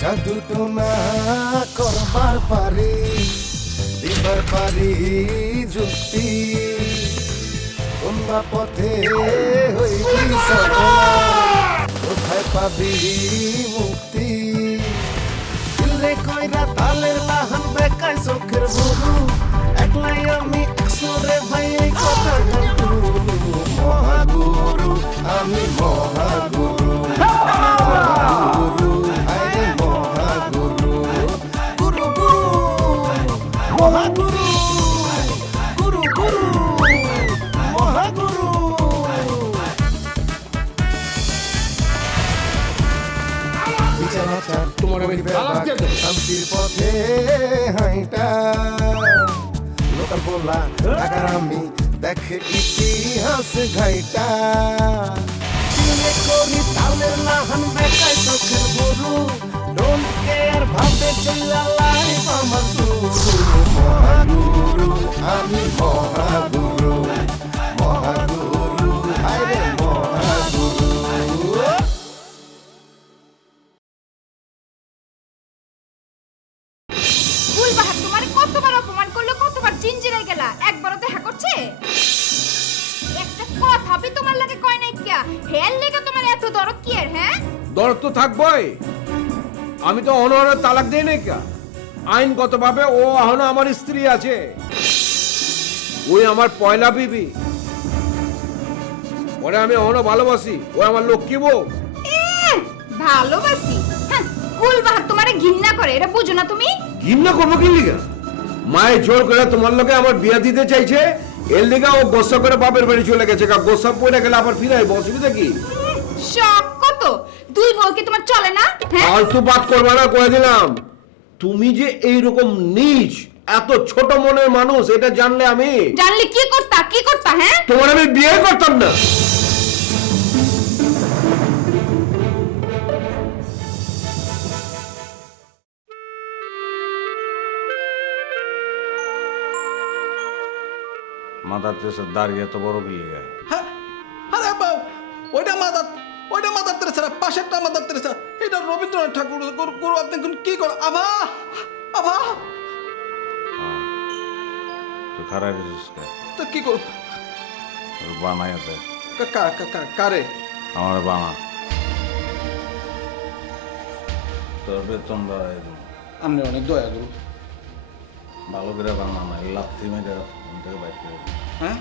জাদু টোনা করবার পারি, দিবার পারি যুক্তি, কোনবা পথে হইবি সফল, কোথায় পাবি মুক্তি। দিলে কইরা তালের লাহান বেকায় চোখের বুরু, একলাই আমি একসরে ভাই এই কথা কিন্তু মহাগুরু, আমি মহাগুরু, মহাগুরু, আরে মহাগুরু, গুরু গুরু, মহাগুরু, গুরু গুরু, মহাগুরু। তোমার আমি শান্তির পথে হাইটা, লোকাল বলা ঢাকার আমি দেখে ইতিহাস ঘাইটা, করি তালের লাহান বেকায় চোখের বরু, ডোন্ট কেয়ার ভাবে চলা লাইফ আমার শুরু। মহাগুরু, আমি মহাগুরু, মহাগুরু, আরে মহাগুরু। ফুলবাহার তোমারে কতবার অপমান করলো, কতবার জিঞ্জিরাই গেলা, একবারও দেখা করছে? একটা কথা বি তোমার লাগে কয় নাই কিয়া, হেল লেগে তোমার এত দরদ কি এর? হ্যাঁ, দরদ তো থাকবই। আমি তো অনরে তালাক দেই নাই কা। আইনগতভাবে ও এখনো আমার স্ত্রী আছে, ওই আমার পয়লা বিবি, ওরে আমি এখনো ভালোবাসি, ও আমার লক্ষ্মী বউ। ভালোবাসি? হ্যাঁ, ফুলবাহার তোমারে ঘৃণা করে, এটা বুঝো না তুমি? ঘৃণা করবো কি লিগা? মায়ের জোর করে তোমার লোকে আমার বিয়া দিতে চাইছে, এর লিগা ও গোসা করে বাপের বাড়ি চলে গেছে। গোসা পড়ে গেলে আবার ফিরাইব, অসুবিধা কি? শখ কত, দুই বউ কি তোমার চলে না? হ্যাঁ, ফালতু বাত করবা না, কয়ে দিলাম। তুমি যে এইরকম নীচ, এত ছোট মনের মানুষ, এটা জানলে আমি জানলে কি করতা, কি করতা? হ্যাঁ, তোমার আমি বিয়ে করতাম না। মাদার তেরেসার দাঁড়িয়ে এত বড় কি লিগা? হ্যাঁ, আরে বাবা, ওইটা মাদার তেরেসা না, পাশেরটা মাদার তেরেসা। এটা রবীন্দ্রনাথ ঠাকুর। গুরু আপনি কি করো? আভা, আভা, তুই খারাপ রেছিস কে? তো কি করো? বানাই দে, কারে? আমার বানা। তোর বেতন বাড়াই দিন। আপনি অনেক দয়া করুন। ভালো করে বানা না, লাথি মেরে বাইক করে। হ্যাঁ,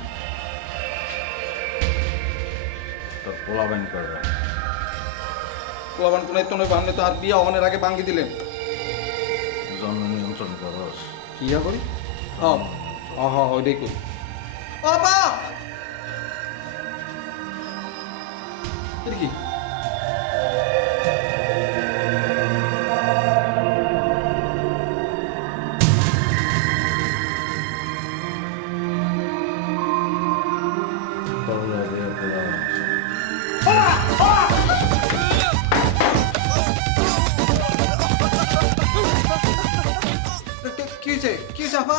তোর পোলাবেন করে কোলাবান কোন তো নয়, বানলে তো আর বিয়া অনের আগে ভাঙ্গি দিলেন। জন্ম নিয়ন্ত্রণ করস। কি করি? হ্যাঁ, ওইটাই করি। বাবা, এটা কি? কি হয়েছে আপা?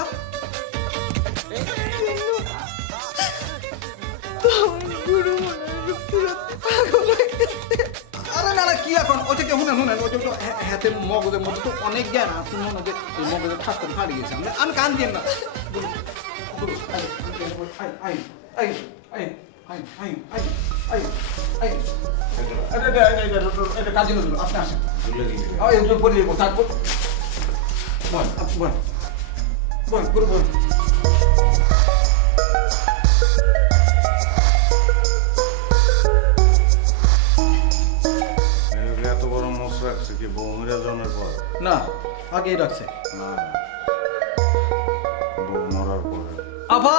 আরে না না, কি এখন? ওইটা কি শুনেন, ওই হাতে মগজের মধ্যে তো অনেক জ্ঞান। আপনি মনে হয় ওই মগজের ঠাকুর হারিয়ে গেছে। আমি কান দিয়ে না। কাজে নজরুল, আপনি আসেন। বল, বল, বল। এত বড় মোষ রাখছে কি বৌমিরা জন্মের পর? না, আগেই রাখছে। না, বউ মরার পরে। আপা,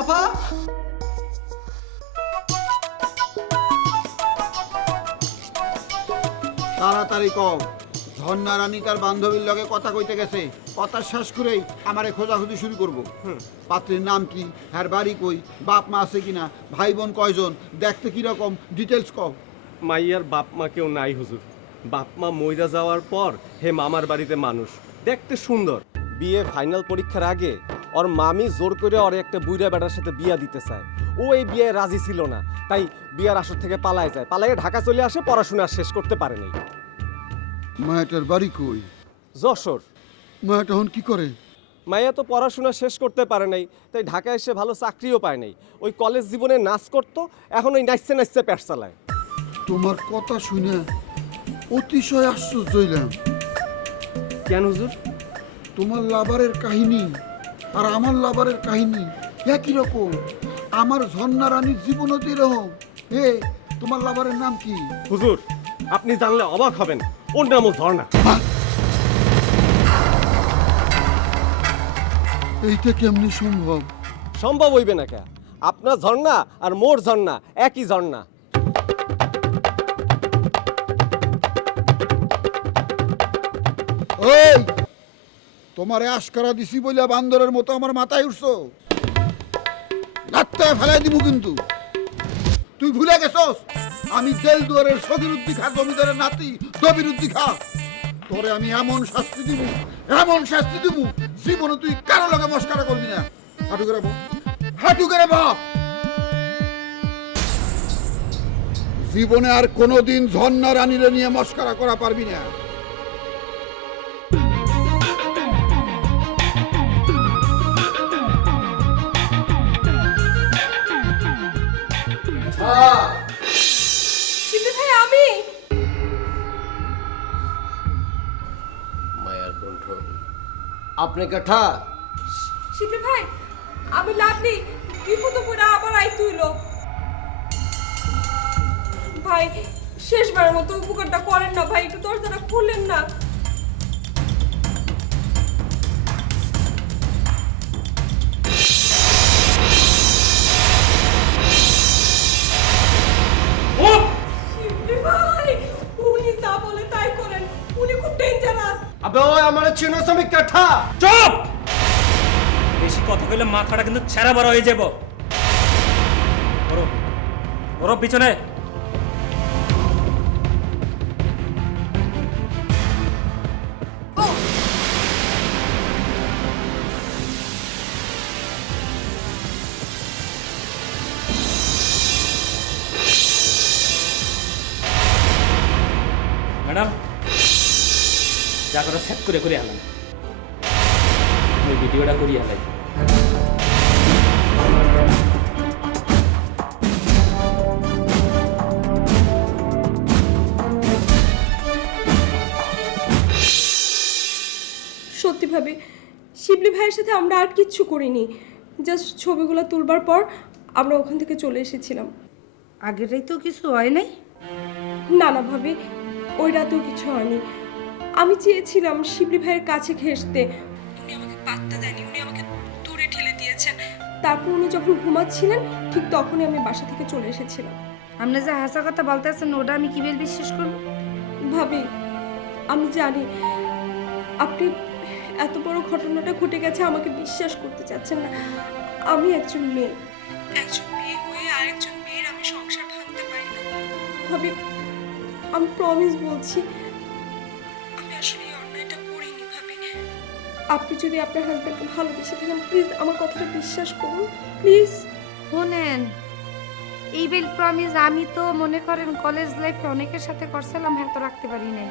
আপা, তাড়াতাড়ি কও। ঝর্ণা রানী তার বান্ধবীর লগে কথা কইতে গেছে, কথা শেষ করেই আমারে খোঁজাখুঁজি শুরু করব। পাত্রের নাম কি, হ্যার বাড়ি কই, বাপ মা আছে কিনা, ভাই বোন কয়জন, দেখতে কিরকম, ডিটেলস কও। মাইয়ার বাপ মা কেউ নাই হুজুর। বাপ মা মইরা যাওয়ার পর হে মামার বাড়িতে মানুষ, দেখতে সুন্দর। বিয়ের ফাইনাল পরীক্ষার আগে ওর মামি জোর করে ওর একটা বুইড়া বেটার সাথে বিয়া দিতে চায়। ও এই বিয়ে রাজি ছিল না, তাই বিয়ার আসর থেকে পালায় যায়। পালায়ে ঢাকা চলে আসে, পড়াশোনা শেষ করতে পারে নাই। মায়াটার বাড়ি কই? যশোর। মায়াটা এখন কি করে? মাইয়া তো পড়াশোনা শেষ করতে পারে নাই, তাই ঢাকায় এসে ভালো চাকরিও পায় নাই। ওই কলেজ জীবনে নাচ করতো, এখন ওই নাচতে নাচতে পেট চালায়। তোমার কথা শুনে অতিশয় আশ্চর্য হইলাম। কেন হুজুর? তোমার লাভারের কাহিনী আর আমার লাভারের কাহিনী একই রকম। আমার ঝর্ণা রানীর জীবনও তো এরকম। হে, তোমার লাভারের নাম কি? হুজুর, আপনি জানলে অবাক হবেন, ওর নামও ঝর্ণা। এইটা কেমনি সম্ভব? সম্ভব হইবে না কে? আপনার ঝর্ণা আর মোর ঝর্ণা একই ঝর্ণা। ওই, তোমারে আশকারা দিছি বইলা বান্দরের মতো আমার মাথায় উঠছো? লাত্তায় ফেলাই দিব কিন্তু। তুই ভুলে গেছস আমি জেল দুয়ারের সগিরুদ্দি খা জমিদারের নাতি দবিরুদ্দি খা। তোরে আমি এমন শাস্তি দিব, এমন শাস্তি দিব, জীবনে তুই কারো লগে মস্কারা করবি না। হাঁটু করে বল, হাঁটু করে বাপ। জীবনে আর কোনোদিন ঝর্ণা রানীরে নিয়ে মস্কারা করা পারবি না। শিবলি ভাই, আমি মায়ার কণ্ঠ। আপনি কাঠা? শিবলি ভাই, আমি লাভলি বিপদ পড়ে আবার আই তুইলো। ভাই, শেষবারের মতো উপকারটা করেন না ভাই, একটু দরজাটা খুললেন না। শিবলি ভাই, উনি যা বলে তাই করেন, উনি খুব ডেঞ্জারাস। আবে ওই আমার চিনো শ্রমিক কাঠা। চুপ! বেশি কথা কইলে মাথাটা কিন্তু ছেঁড়া বড় হয়ে যাব। বড় বড় পিছনে। ম্যাডাম, যা করে সেট করে করে আনলাম, ওই ভিডিওটা করিয়ে আনলাই। সত্যি ভাবে শিবলি ভাইয়ের সাথে আমরা আর কিচ্ছু করিনি, জাস্ট ছবিগুলো তুলবার পর আমরা ওখান থেকে চলে এসেছিলাম। আগেরটাই তো কিছু হয় নাই? না না ভাবি, ওই রাতেও কিছু হয়নি। আমি চেয়েছিলাম শিবলি ভাইয়ের কাছে ঘেঁষতে, উনি আমাকে পাত্তা দেয়নি, উনি আমাকে দূরে ঠেলে দিয়েছেন। তারপর উনি যখন ঘুমাচ্ছিলেন ঠিক তখনই আমি বাসা থেকে চলে এসেছিলাম। আপনি যে হাসা কথা বলতেছেন ওটা আমি কিভাবে বিশ্বাস করব? ভাবি, আমি জানি আপনি এত বড় ঘটনাটা ঘটে গেছে আমাকে বিশ্বাস করতে চাচ্ছেন না। আমি একজন মেয়ে হয়ে আরেকজন মেয়ের আমি সংসার ভাঙতে পারি না। ভাবি, আমি প্রমিস বলছি আমি আসলে এই অন্যায়টা করিনি। ভাবি, আপনি যদি আপনার হাজব্যান্ডকে ভালোবেসে থাকেন প্লিজ আমার কথাটা বিশ্বাস করুন, প্লিজ। শোনেন, এই বেল প্রমিস আমি তো মনে করেন কলেজ লাইফে অনেকের সাথে করছিলাম, হ্যাঁ তো রাখতে পারি নাই।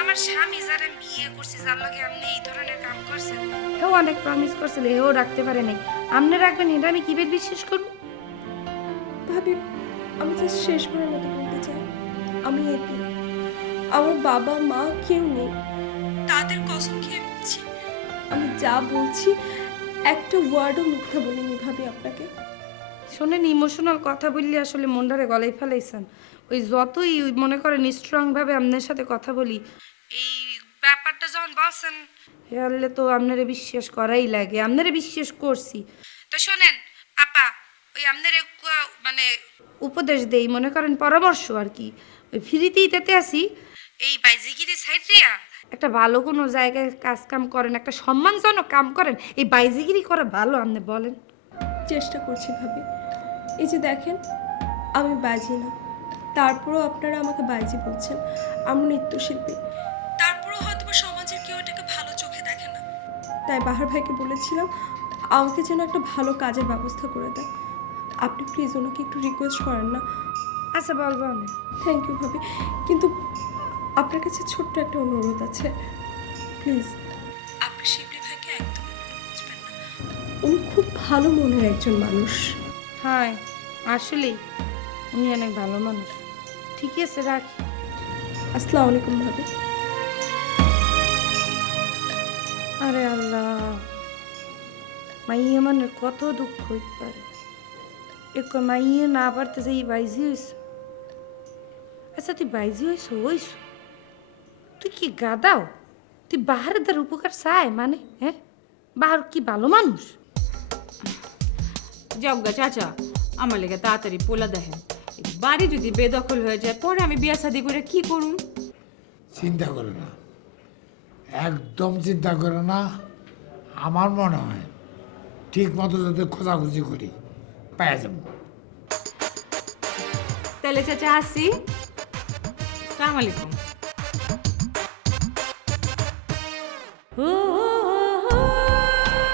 আমার স্বামী যারা বিয়ে করছে, যার লগে আপনি এই ধরনের কাম করছেন, হেও অনেক প্রমিস করছিল, হেও রাখতে পারে নাই। আপনি রাখবেন এটা আমি কিভাবে বিশ্বাস করব? ভাবি, আমি জাস্ট শেষবারের মতো বলতে চাই, আমি এটি আমার বাবা মা কেউ নেই, তাদের কসম খেয়ে বলছি আমি যা বলছি একটা ওয়ার্ডও মিথ্যা বলিনি। ভাবি, আপনাকে শোনেন, ইমোশনাল কথা বললে আসলে মনটারে গলায় ফেলাইছেন। ওই যতই মনে করেন স্ট্রংভাবে আপনার সাথে কথা বলি, এই ব্যাপারটা যখন বলছেন হেয়ারলে তো আপনারে বিশ্বাস করাই লাগে। আপনারে বিশ্বাস করছি। তো শোনেন আপা, ওই আপনারে মানে উপদেশ দেই, মনে করেন পরামর্শ আর কি, ওই ফ্রিতেই দিতে আসি। এই বাইজিগিরি সাইড রিয়া একটা ভালো কোনো জায়গায় কাজ কাম করেন, একটা সম্মানজনক কাম করেন। এই বাইজিগিরি করা ভালো? আপনি বলেন। চেষ্টা করছি ভাবি, এই যে দেখেন আমি বাজি না, তারপরেও আপনারা আমাকে বাজি বলছেন। আমি নৃত্যশিল্পী, তারপরেও হয়তো সমাজের কেউ এটাকে ভালো চোখে দেখে না। তাই বাহার ভাইকে বলেছিলাম আমাকে যেন একটা ভালো কাজের ব্যবস্থা করে দেয়। আপনি প্লিজ ওনাকে একটু রিকোয়েস্ট করেন না। আচ্ছা বলবো আমি। থ্যাংক ইউ ভাবি, কিন্তু আপনার কাছে ছোট্ট একটা অনুরোধ আছে, প্লিজ আপনি শিবলি ভাইকে একদমই ভুল বুঝবেন না। উনি খুব ভালো মনের একজন মানুষ। হ্যাঁ আসলেই উনি অনেক ভালো মানুষ। ঠিক আছে রাখি। আসসালামু আলাইকুম ভাবি। আরে আল্লাহ, মাইয়া মানে কত দুঃখ হইতে পারে। এক মাইয়া না পারতে যে বাইজি হইস। আচ্ছা তুই বাইজি হইস, তুই কি গাদাও? তুই বাহারের দ্বার উপকার চায় মানে? হ্যাঁ, বাহার কি ভালো মানুষ? যাওগা চাচা, আমার লেগে তাড়াতাড়ি পোলা দেখেন। বাড়ি যদি বেদখল হয়ে যায় পরে আমি বিয়া শাদি করে কি করুম? চিন্তা করো না, একদম চিন্তা করো না। আমার মনে হয় ঠিক মতো যদি খোঁজাখুঁজি করি পাওয়া যাবো। তাহলে চাচা আসি। আসসালামু আলাইকুম।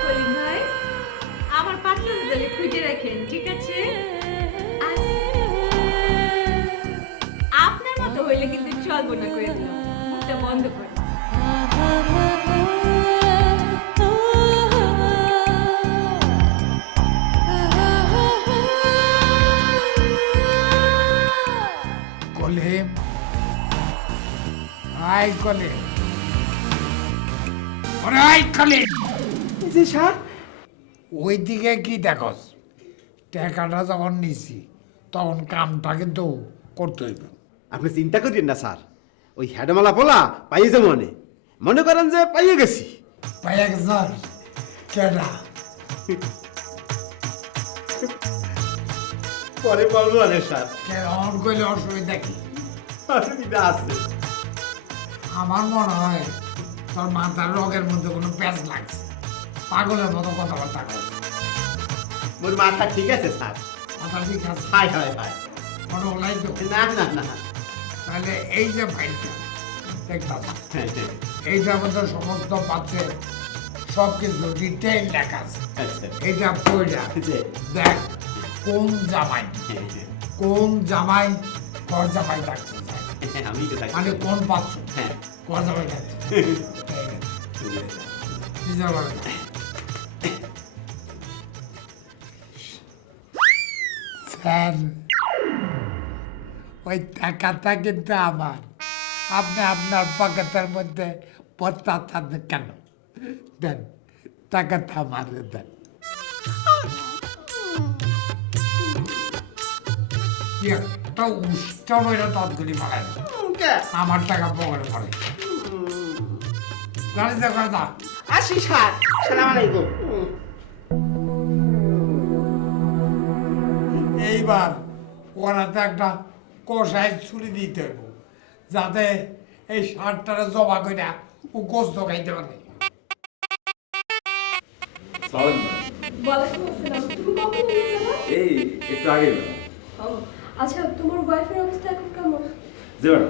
কলিম ভাই, আমার পাত্র তাহলে খুঁজে রাখেন, ঠিক আছে? আপনার মতো হইলে কিন্তু চলবো না, করে দিলাম। মুখটা বন্ধ করে। কলিম, আই কলিম, ওরে আই কলিম। G sir. ওই দিকে কি দেখস? টাকাটা যখন নিছি তখন কামটা কিন্তু করতে হইব। আপনি চিন্তা করেন না স্যার, ওই হেডমালা পোলা পাইয়ে যাবো মনে করেন যে পাইয়ে গেছি। পাইয়া গেছ কেডা? পরে বলবো অনেক স্যার। কেমন করলে অসুবিধা কি? অসুবিধা আছে। আমার মনে হয় তোর মাথার রোগের মধ্যে কোনো প্যাঁচ লাগছে, পাগলের মতো কথাবার্তা করে। মোর মাথা ঠিক আছে স্যার। মাথা ঠিক আছে? High high high. কোনো ওলাই তো না না না। তাহলে এই যে ভাইটা দেখতাম, হ্যাঁ, হ্যাঁ। এইটার মধ্যে সমস্ত পাচ্ছে সব কিছু ডিটেইল লেখা আছে। আচ্ছা। এইটা পড়া জি। দেখ কোন জামাই হ্যাঁ, হ্যাঁ। কোন জামাই কর জামাই ডাকছে, হ্যাঁ, আমি তো থাকি। মানে কোন পাত্র হ্যাঁ। কর জামাই ডাকছে। কি জামাই? স্যার, ওই টাকাটা কিন্তু আমার। আপনি আপনার পকেটের মধ্যে পত্তা থাকবে কেন? দেন টাকাটা আমার দেন। একটা উষ্টা বইটা তৎগুলি মারায় না। আমার টাকা পকেটে পড়ে। গাড়িতে করে দাও। আসি স্যার। সালাম আলাইকুম। এইবার ওরাতে একটা কষায় ছুরি দিতে হইব, যাতে এই সারটারে জমা করে ও গোস্ত খাইতে পারে। ওয়ালাইকুম আসসালাম। তুমি কখন এসেছো? এই একটু আগে আচ্ছা, তোমার ওয়াইফের অবস্থা এখন কেমন? যাবেন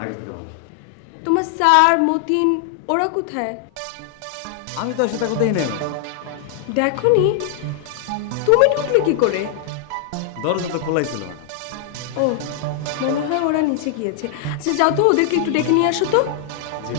আগে থেকে ভালো। তোমার স্যার মতিন ওরা কোথায়? আমি তো সেটা কোথায় নেই। দেখোনি? তুমি ঢুকলে কি করে? দরজা তো খোলাই ছিল। ও, মনে হয় ওরা নিচে গিয়েছে। আচ্ছা যাও তো, ওদেরকে একটু ডেকে নিয়ে আসো তো। জি।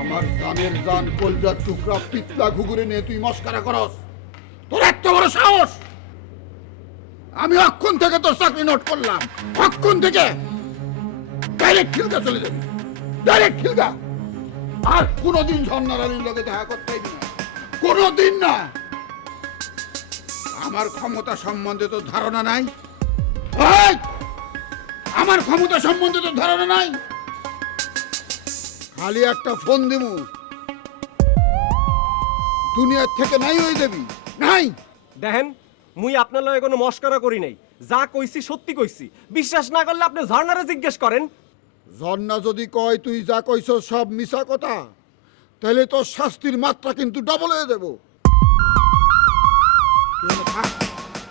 আমার জানের জান কলজার টুকরা পিতলা ঘুঘুরে নিয়ে তুই মস্কারা করস? তোর এত বড় সাহস! আমি অক্ষণ থেকে তোর চাকরি নোট করলাম, অক্ষণ থেকে। ডাইরেক্ট খিলগা চলে যাবি, ডাইরেক্ট খিলগা। আর কোনোদিন ঝর্ণারানীর লোকে দেখা করতে না, কোনোদিন না। আমার ক্ষমতা সম্বন্ধে তোর ধারণা নাই? এই! আমার ক্ষমতা সম্বন্ধে তোর ধারণা নাই? খালি একটা ফোন দিমু, দুনিয়ার থেকে নাই হয়ে যাবি। নাই দেখেন, মুই আপনার লগে কোনো মস্করা করি নাই। যা কইছি সত্যি কইছি। বিশ্বাস না করলে আপনি ঝর্ণারে জিজ্ঞেস করেন। ঝর্ণা যদি কয় তুই যা কইছ সব মিছা কথা, তাহলে তোর শাস্তির মাত্রা কিন্তু ডবল হয়ে দেব।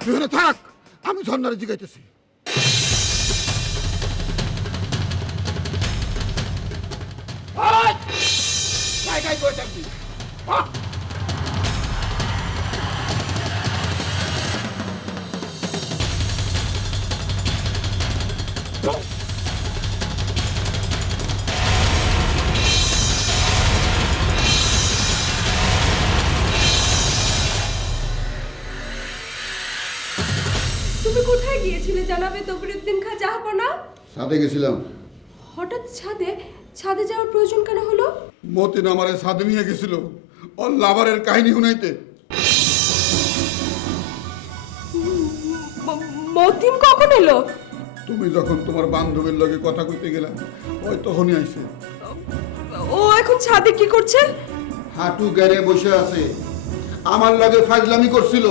তুই এখানে থাক, আমি ঝর্ণারে জিগাইতেছি। তুমি কোথায় গিয়েছিলে জানাবে তবরুদ্দিন খাঁ জাহাপনা? ছাদে গেছিলাম। হঠাৎ ছাদে? ছাদে যাওয়ার প্রয়োজন কেন হলো? মতিন আমারে ছাদে নিয়ে গেছিল ওর লাভারের কাহিনী শুনাইতে। মতিন কখন এলো? তুমি যখন তোমার বান্ধবীর লগে কথা কইতে গেলা ওই তখনই আইছে। ও এখন ছাদে কি করছে? হাঁটু গেড়ে বসে আছে। আমার লগে ফাজলামি করছিল,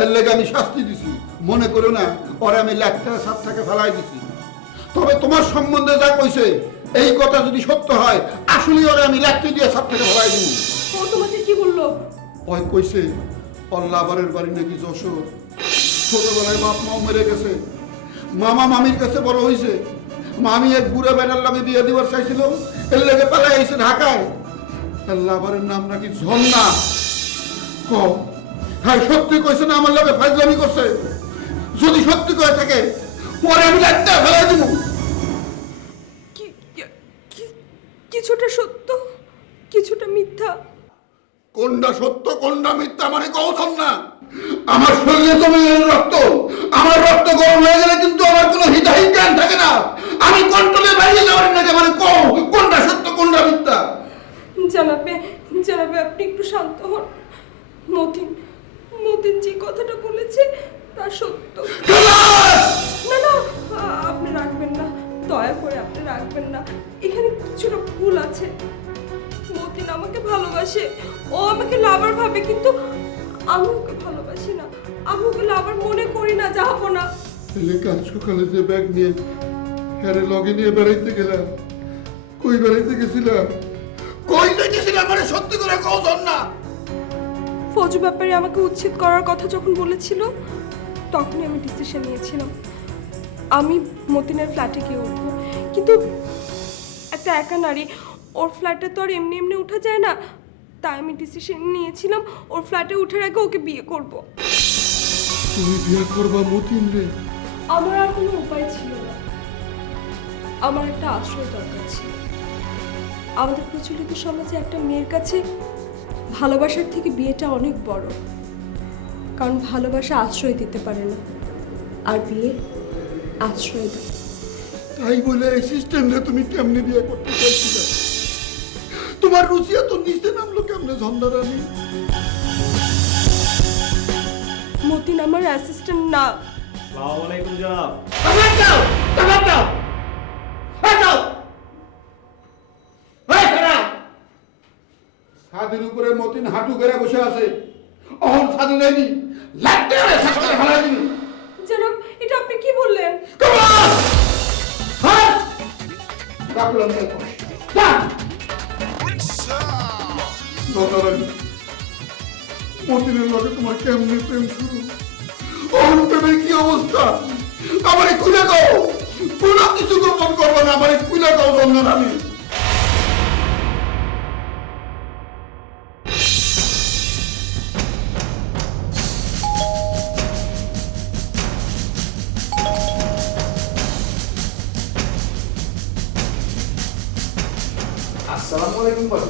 এর লেগে আমি শাস্তি দিছি। মনে করো না পরে আমি লাখটা সাত থেকে ফেলাই দিছি। তবে তোমার সম্বন্ধে যা কইছে এই কথা যদি সত্য হয়, আসলে ওরে আমি লাখটি দিয়ে সাত থেকে ফেলাই দিব। ও তোমাকে কি বললো? ওই কইছে ওর লাভারের বাড়ি নাকি যশোর। ছোটবেলায় বাপ মাও মেরে গেছে, মামা মামির কাছে বড় হয়েছে। মামি এক বুড়া বেটার লগে বিয়ে দিবার চাইছিল, এর লেগে পালাই আইছে ঢাকায়। তার লাভারের নাম নাকি ঝর্ণা। হ্যাঁ সত্যি কইছে না আমার লগে ফাজলামি করছে? যদি সত্যি কয়ে থাকে পরে আমি লাখটা ফেলাই দিব। কিছুটা সত্য, কিছুটা মিথ্যা। কোনটা সত্য কোনটা মিথ্যা মানে কৌশল না। আমার শরীরে জমে রক্ত, আমার রক্ত গরম হয়ে গেলে কিন্তু আমার কোনো হিতাহিত জ্ঞান থাকে না। আমি কন্ট্রোলে বাইরে যাওয়ার নাকি মানে কোনটা সত্য কোনটা মিথ্যা। জানাবে জানাবে আপনি একটু শান্ত হন। মতিন মতিন যে কথাটা বলেছে তা সত্য। না না, আপনি রাখবেন না, দয়া করে আপনি রাখবেন না। এখানে কিছুটা ভুল আছে। মতিন আমাকে ভালোবাসে, ও আমাকে লাভার ভাবে, কিন্তু আমি ওকে ভালোবাসি না। আমি ওকে লাভার মনে করি না, যাবো না। কাল সকালে যে ব্যাগ নিয়ে হ্যারে লগে নিয়ে বেড়াইতে গেলাম, কই বেড়াইতে গেছিলাম? কই গেছিলাম মানে সত্যি করে কৌশল না। ফজু ব্যাপারে আমাকে উচ্ছেদ করার কথা যখন বলেছিল তখনই আমি ডিসিশন নিয়েছিলাম আমি মতিনের ফ্ল্যাটে গিয়ে উঠবো। কিন্তু একটা একা নারী, ওর ফ্ল্যাটে তো আর এমনি এমনি উঠা যায় না। তাই আমি ডিসিশন নিয়েছিলাম ওর ফ্ল্যাটে উঠার আগে ওকে বিয়ে করব। তুমি বিয়ে করবা মতিন রে? আমার আর কোনো উপায় ছিল না, আমার একটা আশ্রয় দরকার ছিল। আমাদের প্রচলিত সমাজে একটা মেয়ের কাছে ভালোবাসার থেকে বিয়েটা অনেক বড়, কারণ ভালোবাসা আশ্রয় দিতে পারে না, আর বিয়ে আশ্রয় দেয়। তাই বলে এই সিস্টেমে তুমি কেমনে বিয়ে করতে চাইছিলে? তোমার রুচি এত নিচে নামলো কেমনে ঝন্ডারানি? মতিন আমার অ্যাসিস্ট্যান্ট না। আসসালামু আলাইকুম জনাব। ছাদের উপরে মতিন হাঁটু করে বসে আছে, অহন ছাদে যায়নি, লাগতে হবে ছাদে ফেলাই দিবি। জনাব, এটা আপনি কি বললেন? মতিনের লগে তোমার কেমনে প্রেম শুরু? অহন প্রেমের কি অবস্থা? আমারে খুলে দাও, কোনো কিছু গোপন করবো না, আমারে খুলে দাও ঝন্ডারানি। আসসালামু আলাইকুম বলো।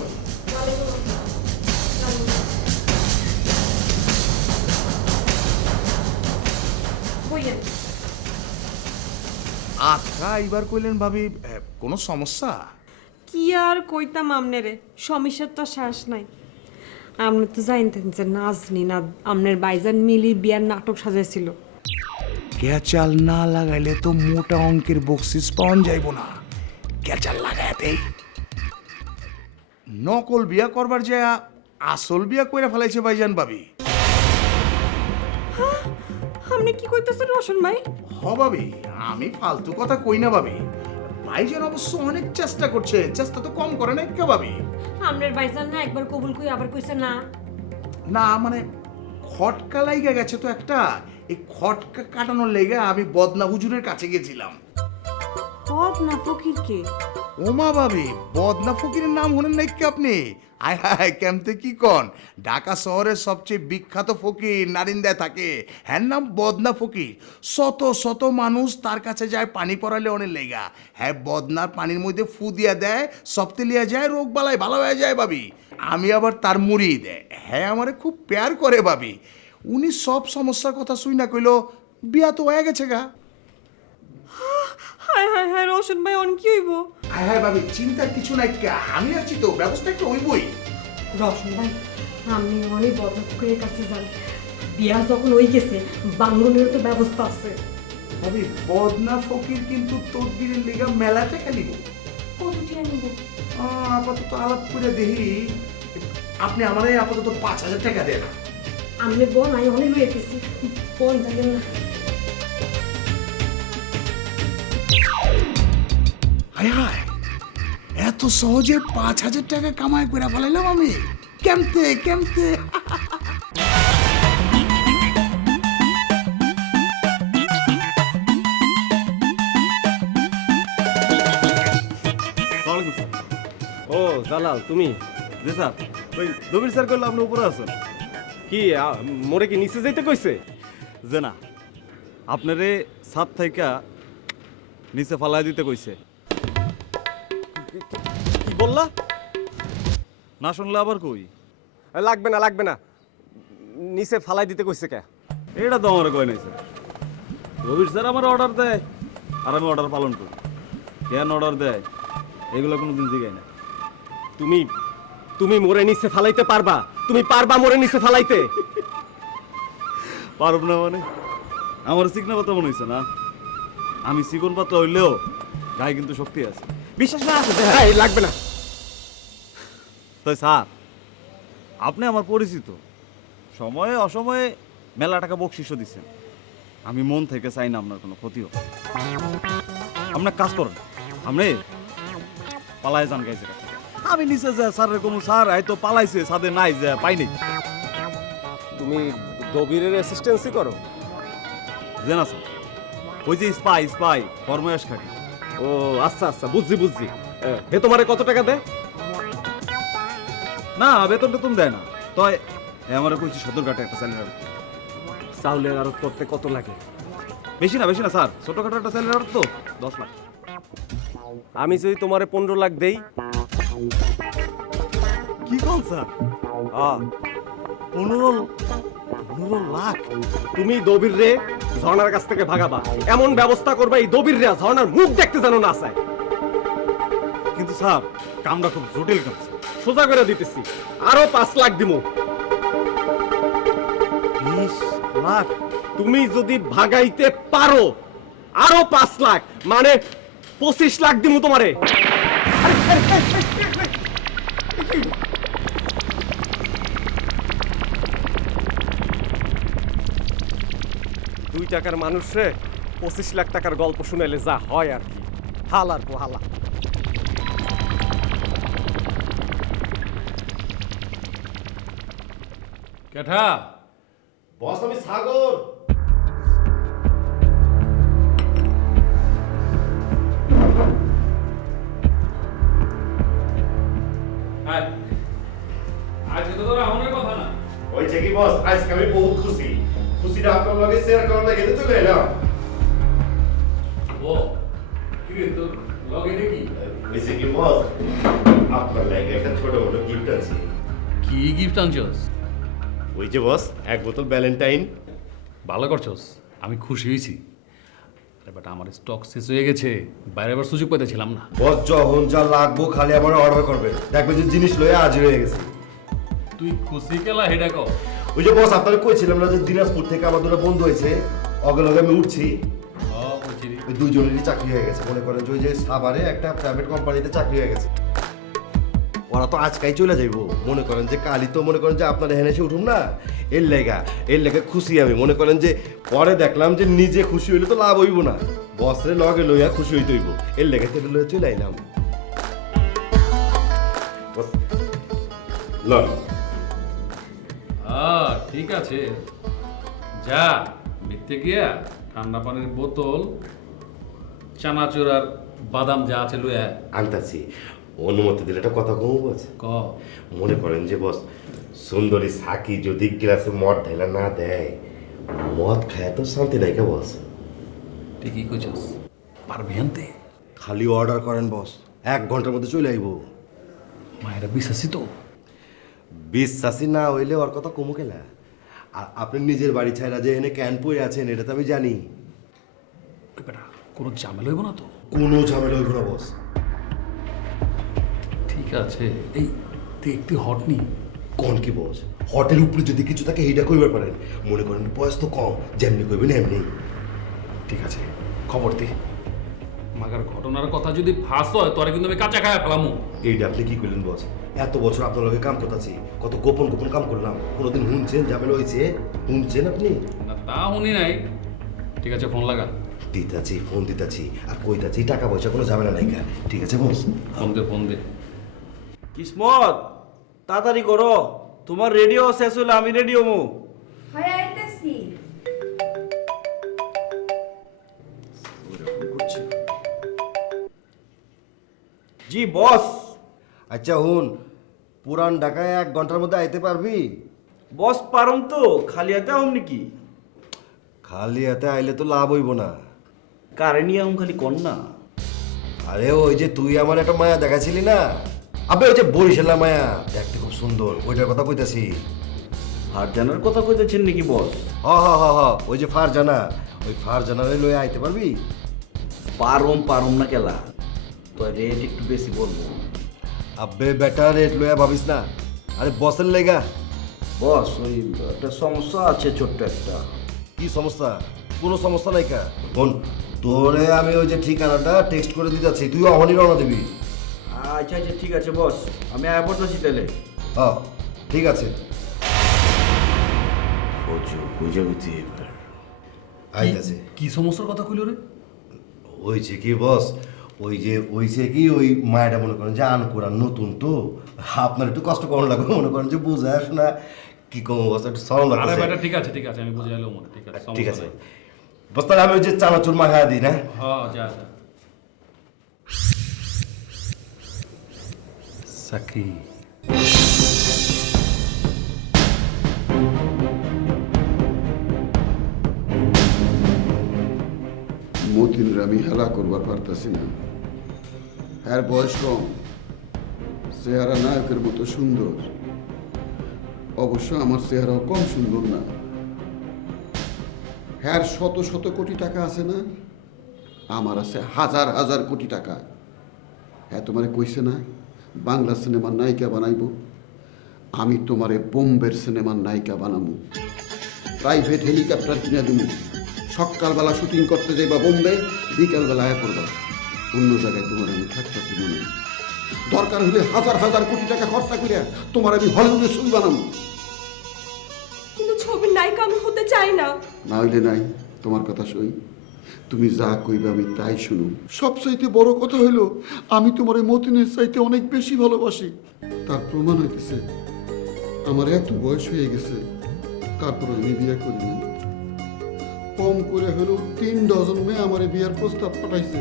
আচ্ছা এইবার কইলেন ভাবি কোনো সমস্যা? কি আর কইতাম আমনেরে, সমস্যার তো শেষ নাই। আপনি তো জানতেন যে নাজনি না আমনের বাইজান মিলি বিয়ার নাটক সাজাইছিল। ক্যাচাল না লাগাইলে তো মোটা অঙ্কের বক্সিস পাওয়া যাইব না। ক্যাচাল লাগাইতে নকল বিয়া করবার যে আসল বিয়া কইরা ফেলাইছে ভাইজান ভাবি। আপনি কি কইতেছেন রোশন ভাই? হ ভাবি আমি ফালতু কথা কই না ভাবি, ভাইজান অবশ্য অনেক চেষ্টা করছে, চেষ্টা তো কম করে না কে ভাবি। আমনের ভাইজান না একবার কবুল কই আবার কইছে না। না মানে খটকা লাইগা গেছে তো একটা, এই খটকা কাটানোর লেগে আমি বদনা হুজুরের কাছে গেছিলাম। বদনা ফকির কে? ওমা ভাবি, বদনা ফকিরের নাম শুনেন নাই কি আপনি? আয় হায় কেমতে কি কন, ঢাকা শহরের সবচেয়ে বিখ্যাত ফকির নারিন্দায় থাকে, হ্যাঁ নাম বদনা ফকির। শত শত মানুষ তার কাছে যায় পানি পড়ালে অনেক লেগা, হ্যাঁ বদনার পানির মধ্যে ফু দিয়া দেয়, সপ্তে লিয়া যায়, রোগ বালাই ভালো হয়ে যায় ভাবি। আমি আবার তার মুড়ি দেয়, হ্যাঁ আমারে খুব প্যার করে ভাবি। উনি সব সমস্যার কথা শুই না কইলো বিয়া তো হয়ে গেছে গা। হায় হায় হায়, রোশন ভাই অন কি হইব? হ্যাঁ হ্যাঁ ভাবি, চিন্তার কিছু নাই, আমি আছি তো, ব্যবস্থা একটু হইবই। রোশন ভাই আমি অনেক বদনা ফকিরের কাছে যান, বিয়া যখন হই গেছে বাঙ্গনের তো ব্যবস্থা আছে। ভাবি বদনা ফকির কিন্তু তদবিরের লিগা মেলাতে খেলিব। কত টিয়া নিব? আপাতত আলাপ করে দেখি, আপনি আমার আপাতত 5,000 টাকা দেন। আমি বোন আমি অনেক লইয়া গেছি, বোন জানেন না। হায় হায়, এত সহজে 5,000 টাকা কামাই করে ফেলাইলাম আমি, কেমতে কেমতে। ও জালাল তুমি? জি স্যার, ওই দবির স্যার করলে আপনি উপরে আছেন কি মোরে কি নিচে যাইতে কইছে? যে না, আপনারে ছাদ থেকে নিচে ফালাই দিতে কইছে। কি বললা? না শুনলে আবার কই? লাগবে না লাগবে না, নিচে ফালাই দিতে কইছে কে? এটা তো আমার কয় নাই স্যার, রবির স্যার আমার অর্ডার দেয় আর আমি অর্ডার পালন করি। কেন অর্ডার দেয় এগুলো কোনোদিন জিগাই না। তুমি তুমি মোরে নিচে ফালাইতে পারবা? তুমি পারবা মোরে নিচে ফালাইতে? পারব না মানে? আমার চিকনা পাতা মনে হয়েছে না? আমি চিকন পাতা হইলেও গায়ে কিন্তু শক্তি আছে, বিশ্বাস না আছে? লাগবে না। তাই স্যার, আপনি আমার পরিচিত, সময়ে অসময়ে মেলা টাকা বকশিসও দিচ্ছেন, আমি মন থেকে চাই না আপনার কোনো ক্ষতি হোক। আপনার কাজ করেন, আপনি পালায় যান গাইছে, আমি নিচে যা স্যার এরকম স্যার হয়তো পালাইছে, সাথে নাই যা পাইনি। তুমি দবিরের অ্যাসিস্ট্যান্সি করো? যে না স্যার, ওই যে স্পাই স্পাই ফরমায়েশ খাটি। ও আচ্ছা আচ্ছা, বুঝছি বুঝছি। হে তোমারে কত টাকা দেয়? না বেতন টেতন দেয় না, তয় আমার কইছি 17 কাটা একটা স্যালারি। চাউলের আড়ত করতে কত লাগে? বেশি না স্যার, ছোটখাটো একটা স্যালারি তো 10 লাখ। আমি যদি তোমারে 15 লাখ দেই? কি কোন স্যার? 15 লাখ? তুমি দবির রে ঝর্ণার কাছ থেকে ভাগাবা, এমন ব্যবস্থা করবা এই দবির রে ঝর্ণার মুখ দেখতে যেন না চায়। কিন্তু স্যার কামটা খুব জটিল কাম, সোজা করে দিতেছি, আরো 5 লাখ দিমু। 20 লাখ? তুমি যদি ভাগাইতে পারো আরো 5 লাখ, মানে 25 লাখ দিমু তোমারে। 2 টাকার মানুষে 25 লাখ টাকার গল্প শুনাইলে যা হয় আর কি, হালার পোহালা। কেঠা বস, আমি সাগর। আজকে তো তোরা আমাদের কথা না। ওই যে কি বস, আজকে আমি বহুত খুশি, খুশিটা আপনার লগে শেয়ার করার লাগে তো গেলাম। ও কি রে তোর লগে দেখি? ওই যে কি বস, আপনার লাগে একটা ছোট বড় গিফট আছে। কি গিফট আনছস? ওই যে বস, 1 বোতল ভ্যালেন্টাইন। ভালো করছস, আমি খুশি হয়েছি। বাট আমার স্টক শেষ হয়ে গেছে, বাইরে আবার সুযোগ পেতেছিলাম না। বস যখন যা লাগবো খালি আমার অর্ডার করবে, দেখবে যে জিনিস লয়ে হাজির হয়ে গেছে। তুই খুশি কেলা হেডা কর। ওই যে বস, আপনারা কইছিলাম না যে দিনাজপুর থেকে আমার দুটো বন্ধু হয়েছে, অগে লগে আমি উঠছি, ওই দুইজনেরই চাকরি হয়ে গেছে। মনে করেন যে ওই যে সাভারে একটা প্রাইভেট কোম্পানিতে চাকরি হয়ে গেছে। ওরা তো আজকাই চলে যাইবো, মনে করেন যে কালই তো মনে করেন যে আপনার এখানে এসে উঠুন না, এর লেগে খুশি আমি। মনে করেন যে পরে দেখলাম যে নিজে খুশি হইলে তো লাভ হইব না, বসরে লগে লইয়া খুশি হইতে হইব, এর লেগে তো লইয়া চলে আইলাম। ঠিক আছে, যা দেখতে গিয়া ঠান্ডা পানির বোতল, চানাচুর আর বাদাম যা আছে লইয়া আনতাছি। অনুমতি দিলে একটা কথা কমু বস। মনে করেন যে বস সুন্দরী সাকি যদি গ্লাসে মদ ঢেলা না দেয়, মদ খায় তো শান্তি নাই কে বস? ঠিকই কইছস, পারবি আনতে? খালি অর্ডার করেন বস, 1 ঘন্টার মধ্যে চলে আইব। মায়েরা বিশ্বাসী তো? বিশ্বাসী না হইলে ওর কথা কমু কেলা? আর আপনি নিজের বাড়ি ছাড়া যে এনে ক্যান পড়ে আছেন এটা তো আমি জানি। বেটা কোনো ঝামেলা হইব না তো? কোনো ঝামেলা হইব না বস। ঠিক আছে, এই তুই একটু হট নি কোন কি বস? হোটেল উপরে যদি কিছু থাকে এইটা কইবার পারেন। মনে করেন বয়স তো কম, যেমনি কইবেন এমনি। ঠিক আছে, খবর দে। মাগার ঘটনার কথা যদি ফাঁস হয় তোরে কিন্তু আমি কাঁচা খায়া ফেলামু। এইটা আপনি কি কইলেন বস? এত বছর আপনার লগে কাম করতেছি, কত গোপন গোপন কাম করলাম, কোনোদিন শুনছেন ঝামেলা হয়েছে? শুনছেন আপনি? না তা শুনি নাই। ঠিক আছে, ফোন লাগা। দিতাছি, ফোন দিতাছি আর কইতাছি টাকা পয়সা কোনো ঝামেলা নাই কা। ঠিক আছে বস? ফোন দে। কিসমত তাড়াতাড়ি করো, তোমার রেডিও শেষ হলে আমি রেডিও মু। হয় আইতাছি। জি বস। আচ্ছা হুন, পুরান ঢাকায় 1 ঘন্টার মধ্যে আইতে পারবি? বস পারম তো, খালি হাতে আম নাকি? খালি হাতে আইলে তো লাভ হইব না। কারে নিয়ে আম খালি কর না। আরে ওই যে তুই আমার একটা মায়া দেখাছিলি না, আবে ওই যে বরিশালা মায়া, দেখতে খুব সুন্দর, ওইটার কথা কইতাছি। ফারজানার কথা কইতেছেন নাকি বস? হ ওই যে ফারজানা, ওই ফারজানারে লয়ে আইতে পারবি? পারম না কেলা, তো রেট একটু বেশি বলবো। আবে বেটা রেট লয়া ভাবিস না, আরে বসের লেগা। বস ওই একটা সমস্যা আছে, ছোট্ট একটা। কি সমস্যা? কোনো সমস্যা নাই কা। বোন তোরে আমি ওই যে ঠিকানাটা টেক্সট করে দিতেছি, তুই অহনি রওনা দিবি। আচ্ছা ঠিক আছে বস, আমি আয়া পড়তেছি তাহলে। ঠিক আছে। আইতাছে। কি সমস্যার কথা কইল রে? হয়েছে কি বস, ওই যে হয়েছে কি, ওই মায়াটা মনে করেন যে আনকোরান নতুন তো, আপনার একটু কষ্ট কম লাগবে, মনে করেন যে বুঝে আস না কি কম বস, একটু সরম লাগছে। আরে বেটা ঠিক আছে, আমি বুঝে এলাম। ঠিক আছে বস, তাহলে আমি ওই যে চানাচুর মাখায়া দিই না? হ্যাঁ যা। সাকি মতিনের আমি হেলা করবার পারতাছি না। এর বয়স কম, চেহারা নায়কের মতো সুন্দর, অবশ্য আমার চেহারাও কম সুন্দর না। হ্যার শত শত কোটি টাকা আছে না, আমার আছে হাজার হাজার কোটি টাকা। হ্যাঁ তোমারে কইছে না বাংলা সিনেমার নায়িকা বানাইব, আমি তোমারে বোম্বের সিনেমার নায়িকা বানাবো। প্রাইভেট হেলিকপ্টার কিনে দিব, সকালবেলা শুটিং করতে যাইবা বোম্বে, বিকালবেলা আয়া পড়বা অন্য জায়গায়। তোমার আমি থাকতে দিব না, দরকার হলে হাজার হাজার কোটি টাকা খরচা করে তোমার আমি হলিউডের ছবি বানাবো। কিন্তু ছবির নায়িকা আমি হতে চাই না। না হইলে নাই, তোমার কথা শুই, তুমি যা কইবে আমি তাই শুনো। সবচাইতে বড় কথা হইল আমি তোমার এই মতিনের চাইতে অনেক বেশি ভালোবাসি। তার প্রমাণ হইতেছে আমার এত বয়স হয়ে গেছে, তারপর আমি বিয়ে করি না। কম করে হলেও 3 ডজন মেয়ে আমার বিয়ার প্রস্তাব পাঠাইছে,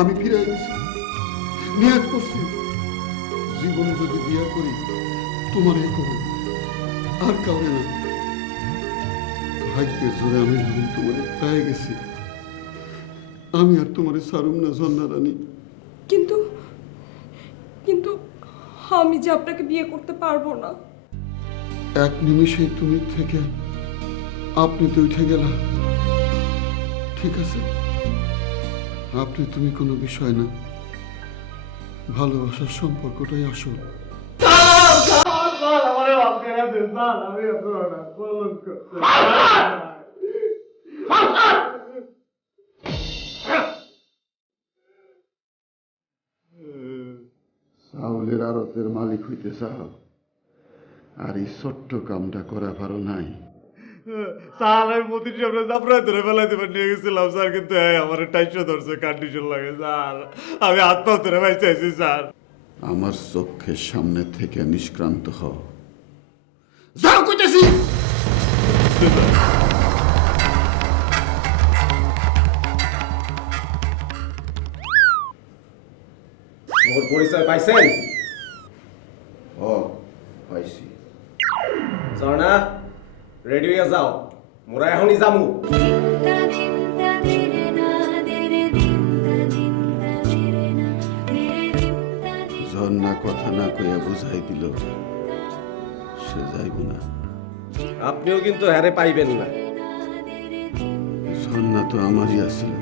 আমি ফিরাই গেছি। নিয়াত করছি জীবনে যদি বিয়ে করি তোমার এই করো, আর কাউরে না। ভাগ্যের জোরে আমি যখন তোমার পেয়ে গেছি, আমি আর তোমার ছাড়ুম না ঝর্ণা রানী। কিন্তু কিন্তু আমি যে আপনাকে বিয়ে করতে পারবো না। এক নিমিষেই তুমি থেকে আপনি তো উঠে গেলা। ঠিক আছে, আপনি তুমি কোনো বিষয় না, ভালোবাসার সম্পর্কটাই আসল। চাউলের আড়তের মালিক হইতে চাও, আর এই ছোট্ট কামটা করা পারো নাই? স্যার আমি মতির সামনে জাফরায় ধরে ফেলাই দেবেন নিয়ে গেছিলাম স্যার, কিন্তু আমার টাইসা ধরছে, কন্ডিশন লাগে স্যার, আমি হাত পা ধরে ভাই চাইছি স্যার। আমার চোখের সামনে থেকে নিষ্ক্রান্ত হও। যাও কইতেছি। মোর পরিচয় পাইছেন? ও পাইছি। ঝর্ণা, রেডি হয়ে যাও, মোরা এখনই যামু। ঝর্ণা কথা না কইয়া বুঝাই দিল সে যাইব না। আপনিও কিন্তু হারে পাইবেন না। ঝর্ণা তো আমারই আছিল,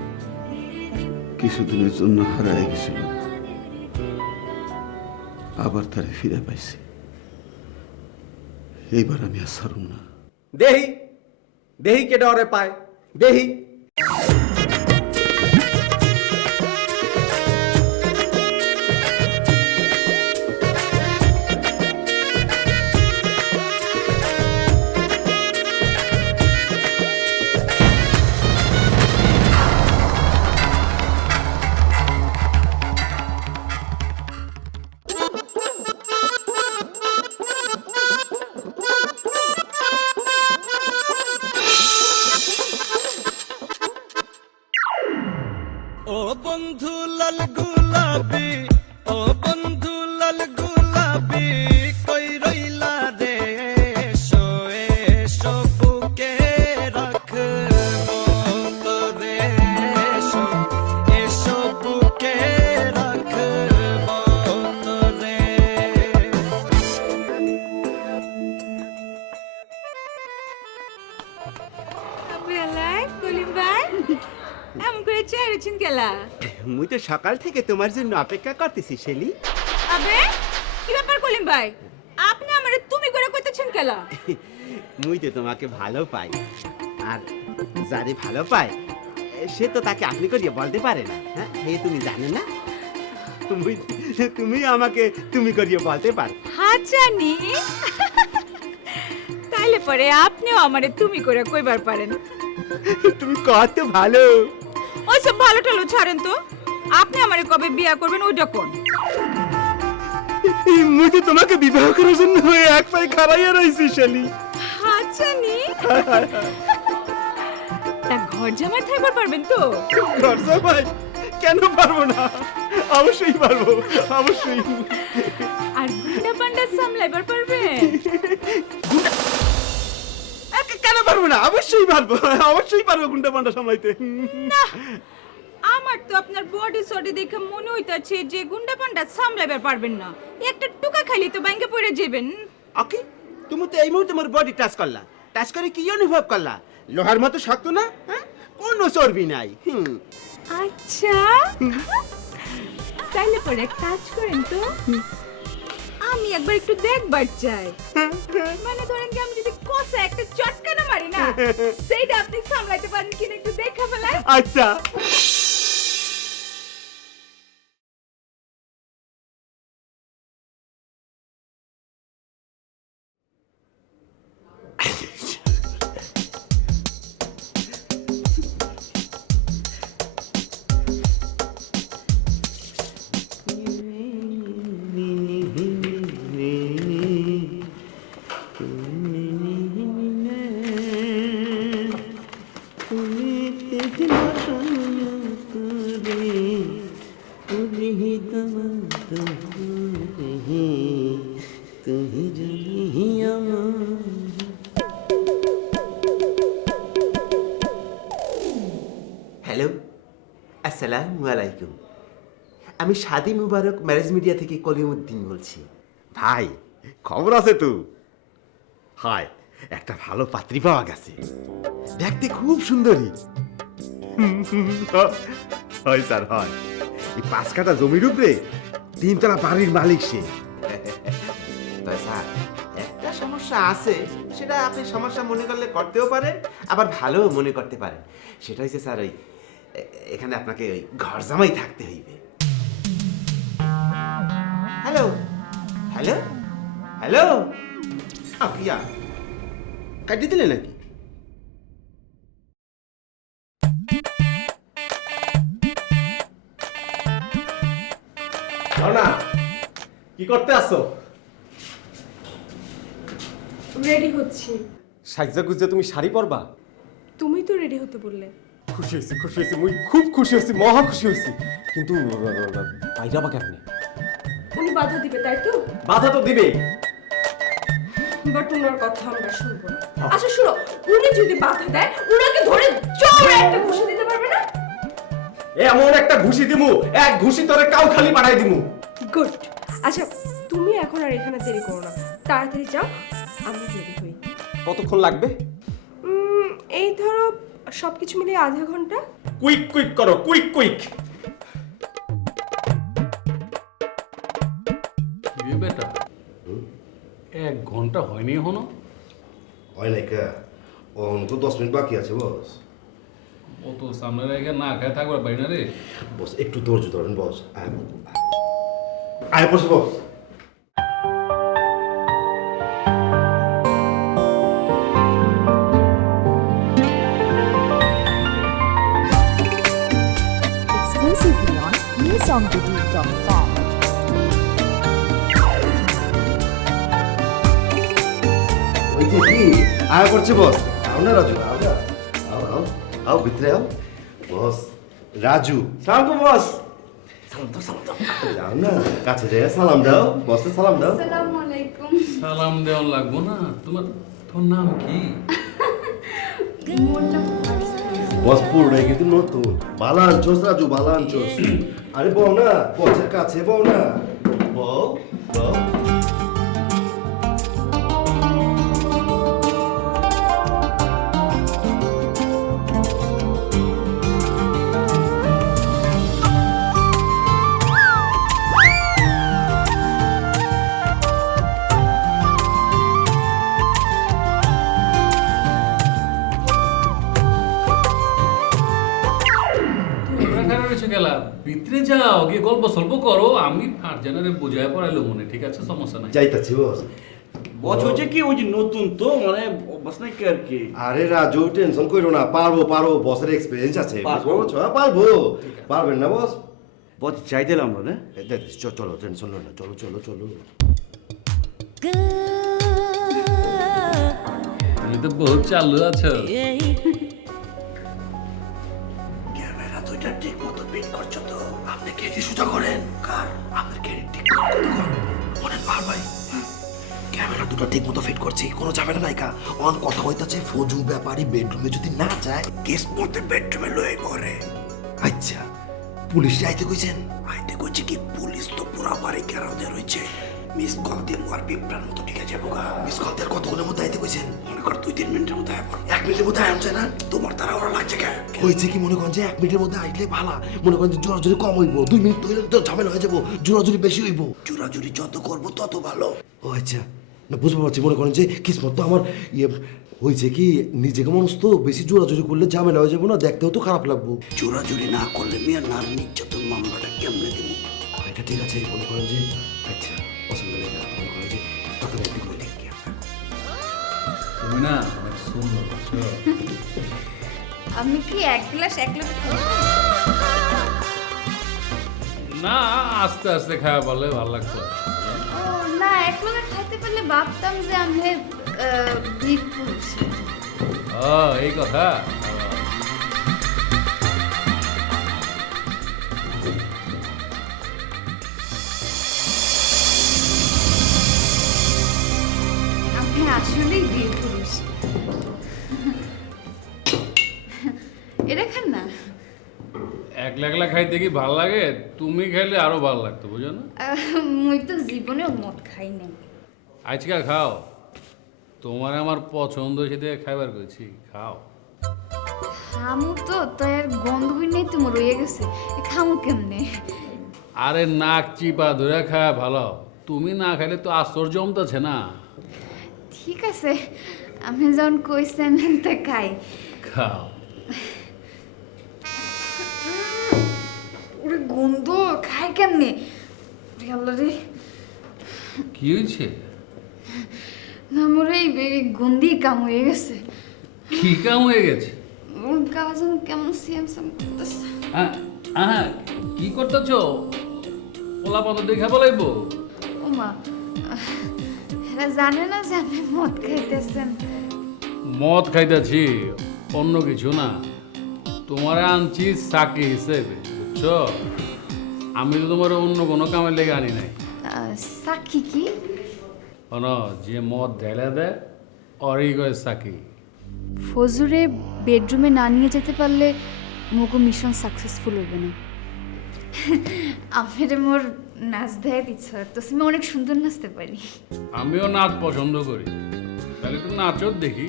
কিছুদিনের জন্য হারাই গেছিল, আবার তারে ফিরে পাইছি। এইবার আমি আর ছাড়ুম না। দেহি দেহি কেডা ওরে পায়, দেহি। ও বন্ধু লাল গুলাবি, ও বন্ধু লাল গুলাবি, কই রইলা রে? এসো এসো বুকে রাখবো তোরে, এসো এসো বুকে রাখবো তোরে। বেলায় কলিম ভাই এমন করে চেয়েছেন গেলা? মুই তো সকাল থেকে তোমার জন্য অপেক্ষা করতেছি শেলি। আবে কি ব্যাপার কলিম ভাই, আপনি আমারে তুমি করে কইতেছেন গেলা? মুই তো তোমাকে ভালো পাই, আর যারে ভালো পায় সে তো তাকে আপনি করিয়ে বলতে পারে না। হ্যাঁ, হে তুমি জানো না? তুমি আমাকে তুমি করিয়ে বলতে পারো। হ্যাঁ জানি। তাইলে পরে আপনিও আমারে তুমি করে কইবার পারেন। তুমি কত ভালো। ওইসব ভালো টালো ছাড়েন তো, আপনি আমারে কবে বিয়া করবেন ওইটা কোন? মুই তো তোমাকে বিবাহ করার জন্য এক পায়ে খাড়াইয়া রইছি শেলি। হ্যাঁ জানি। তা ঘর জামাই থাকবার পারবেন তো? ঘর জামাই কেন পারবো না, অবশ্যই পারবো, অবশ্যই। আর গুন্ডা পান্ডা সামলাইবার পারবেন? কেন পারবো না, অবশ্যই পারবো, অবশ্যই পারবো গুন্ডা পান্ডা সামলাইতে। না, আমার তো আপনার বডি সডি দেখে মনে হইতাছে যে গুন্ডা পান্ডা সামলাইবার পারবেন না। একটা টুকা খাইলে তো ব্যাংকে পড়ে যাবেন। ওকে, তুমি তো এই মুহূর্তে আমার বডি টাচ করলা, টাচ করে কি অনুভব করলা? লোহার মতো শক্ত না? হ্যাঁ, কোনো চর্বি নাই। আচ্ছা, তাইলে পরে এক কাজ করেন তো, আমি একবার একটু দেখবার চাই। মানে ধরেন কি আমি যদি কষা একটা চটকানা মারি না, সেইটা আপনি সামলাইতে পারেন কিনা একটু দেখা ফেলাই। আচ্ছা। হ্যালো, আসসালামু আলাইকুম। আমি শাদি মুবারক ম্যারেজ মিডিয়া থেকে কলিমউদ্দিন বলছি। ভাই, খবর আছে তো? হায়, একটা ভালো পাত্রী পাওয়া গেছে, দেখতে খুব সুন্দরী। হয় স্যার, হয়। এই 5 কাঠা জমির উপরে 3 তলা বাড়ির মালিক সে। তাই স্যার, একটা সমস্যা আছে, সেটা আপনি সমস্যা মনে করলে করতেও পারেন, আবার ভালোও মনে করতে পারেন। সেটা হচ্ছে স্যার, ওই এখানে আপনাকে ওই ঘর জামাই থাকতে হইবে। হ্যালো হ্যালো হ্যালো কিয়া কাটি দিলে নাকি? না কি করতে আসছো? রেডি হচ্ছি। সাজ্জা গুজ্জা তুমি শাড়ি পরবা? তুমি তো রেডি হতে বললে। খুশি হয়েছি মুই খুব খুশি হয়েছি, মহা খুশি হয়েছি। কিন্তু বাইরে বা কেমনে? উনি বাধা দিবে তাই তো? বাধা তো দিবে, বাট ওনার কথা আমরা শুনবো না। আচ্ছা শুনো, উনি যদি বাধা দেয় উনাকে ধরে জোরে একটা ঘুষি দিতে পারবে না? এমন একটা ঘুষি দিমু, এক ঘুষি তোরে কাউ খালি পাঠাই দিমু। গুড। আচ্ছা তুমি এখন আর এখানে দেরি করো না, তাড়াতাড়ি যাও, আমরা রেডি হই। কতক্ষণ লাগবে? এই ধরো সবকিছু মিলিয়ে আধা ঘন্টা। কুইক করো, কুইক। বেটা 1 ঘন্টা হয়নি এখনো? হয় নাই কে? তো 10 মিনিট বাকি আছে বস। ও তো সামনে রেখে না খায় থাকবার পারি না রে। বস একটু ধৈর্য ধরেন বস। আয় বস বস। Exclusively on newsongtoday.com. ওই যে কি আয় করছে বস। আও না রাজু, আও ভিতরে আও। বস রাজু। সালাম তো বস। সালাম দাও। যাও না কাছে যায় সালাম দাও, বসে সালাম দাও। আসসালামু আলাইকুম। সালাম দেওয়া লাগবো না? তোর নাম কি? বস পুরোটাই কিন্তু নতুন। বালা আনছোস রাজু, বালা আনছোস। আরে বউ না, বসের কাছে বউ না। বউ বউ। ভিতরে যাও, গিয়ে গল্প সল্প করো, আমি ফারজানারে বুঝায় পড়াইলো মনে। ঠিক আছে, সমস্যা নাই। যাইতাছি বস। বস হচ্ছে কি ওই যে নতুন তো মানে অভ্যাস নাই কি আর কি। আরে রাজু টেনশন কইরো না, পারবো বসের এক্সপেরিয়েন্স আছে। পারবো পারবেন না বস? বস যাই দিলাম না। চলো টেনশন লো না, চলো। তুমি তো বহুত চালু আছো। ক্যামেরা দুইটা ঠিক মতো পিন করছো তো? আপনি ক্যারি সোজা করেন। কার আপনার ক্যারি ঠিক কতক্ষণ মনে ভাই? ক্যামেরা দুটো ঠিক মতো ফিট করছি, কোনো ঝামেলা নাই কা। অন কথা হইতাছে ফজু ব্যাপারী বেডরুমে যদি না যায় কেস পড়তে বেডরুমে লয়ে পড়ে। আচ্ছা পুলিশ আইতে কইছেন? আইতে কইছে কি পুলিশ তো পুরা বাড়ি ঘেরাও রয়েছে। মিস কল দিয়ে মার পিঁপড়ার মতো ঠিক আছে বোকা। মিস কল দিয়ে কতক্ষণের মধ্যে আইতে কইছেন? মনে কর 2-3 মিনিটের মধ্যে আয়। 1 মিনিটের মধ্যে আয় না? তোমার তারা ওরা লাগছে কে? হয়েছে কি মনে করেন যে 1 মিনিটের মধ্যে আইলে ভালো। মনে করেন যে জোরাজুরি কম হইব, 2 মিনিট হইলে তো ঝামেলা হয়ে যাবো। জোরাজুরি বেশি হইব। জোরাজুরি যত করবো তত ভালো। ও আচ্ছা না বুঝতে পারছি। মনে করেন যে কিসমত তো আমার হয়েছে কি নিজেকে মানুষ তো বেশি জোরাজুরি করলে ঝামেলা হয়ে যাবো না, দেখতেও তো খারাপ লাগবো। জোরাজুরি না করলে মেয়ে নার নির্যাতন মামলাটা কেমনে দেব? এটা ঠিক আছে মনে করেন যে আচ্ছা পছন্দ নেই না, মনে করেন যে তাড়াতাড়ি একটু করে দেখি। তুমি না অনেক সুন্দর আছো। আমি কি এক গ্লাস না আস্তে আস্তে খাওয়া বলে ভালো লাগতো। ও না, এক লোকে খাইতে পারলে ভাবতাম যে আমি বীর পুরুষ। ও এই কথা। আমি আসলেই বীর পুরুষ। এটা খান না। একলা খাইতে কি ভাল লাগে? তুমি খাইলে আরো ভালো লাগতো, বুঝো না? মুই তো জীবনেও মদ খাই নাই। আজকে খাও, তোমার আমার পছন্দ সেটা খাইবার কইছি, খাও। খামু তো এর গন্ধ হই নাই তো মোর রয়ে গেছে। খামু কেমনে? আরে নাক চিপা ধরে খাওয়া ভালো। তুমি না খাইলে তো আশ্চর্য জমতেছে না। ঠিক আছে, আমি যখন কইছেন তা খাই। খাও। ওরে গন্ধ, খাই কেমনে? আল্লাহ রে, কি হয়েছে? না মোর এই গন্দি কাম হয়ে গেছে। কি কাম হয়ে গেছে? ওর গা যেন কেমন সিএম সাম করতেছে। কি করতেছ? পোলা পদ দেখা বলাইবো। ও মা, এরা জানে না যে আপনি মদ খাইতেছেন? মদ খাইতেছি, অন্য কিছু না। তোমারে আনছি সাকি হিসেবে, বুঝছো? আমি তো তোমার অন্য কোনো কামের লেগে আনি নাই। সাক্ষী কি? যে মদ ঢেলে দেয় অরই কয় সাকি। ফজুরে বেডরুমে না নিয়ে যেতে পারলে মোগো মিশন সাকসেসফুল হবে না। আমার মোর নাচ দেয় ইচ্ছা তো আমি অনেক সুন্দর নাচতে পারি। আমিও নাচ পছন্দ করি, তাহলে একটু নাচও দেখি।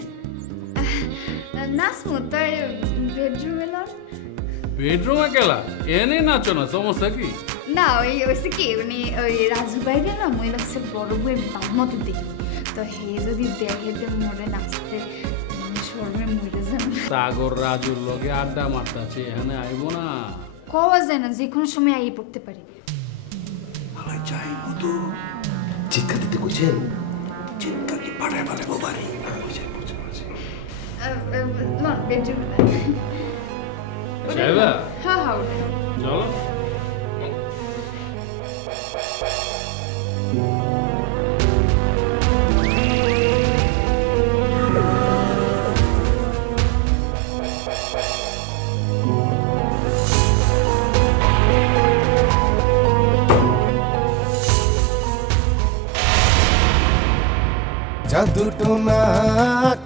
নাচমু তাই বেডরুমে না। বেডরুমে গেলা এনে নাচো না, সমস্যা কি? না ওই ওইসে কি মানে ওই রাজু বাইরে না মই লাগছে বড় বউয়ের বাপ মতো দেখি, তো হে যদি দেখে তো মরে নাচতে শরমে মরে যান। সাগর রাজুর লগে আড্ডা মারতাছে, এখানে আইব না? কওয়া যায় না, যে কোনো সময় আইয়ে পড়তে পারি। চিৎকার দিতে কইছেন? চিৎকার কি পাঠায় পাঠাবো বাড়ি? বেডরুমে যাইবা? হ্যাঁ হ্যাঁ ওঠে। চলো। জাদু টোনা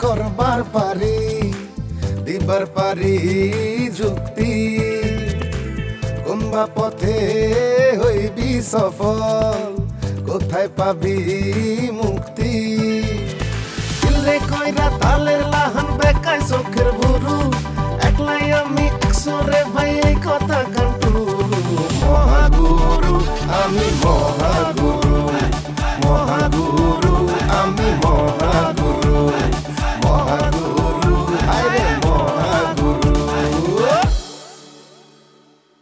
করবার পারি, দিবার পারি যুক্তি, কোনবা পথে হইবি সফল, কোথায় পাবি মুক্তি। দিলে কইরা তালের লাহান বেকায় চোখের ভুরু, একলাই আমি একশোরে ভাই এই কথা কান্টু। মহাগুরু আমি মহাগুরু।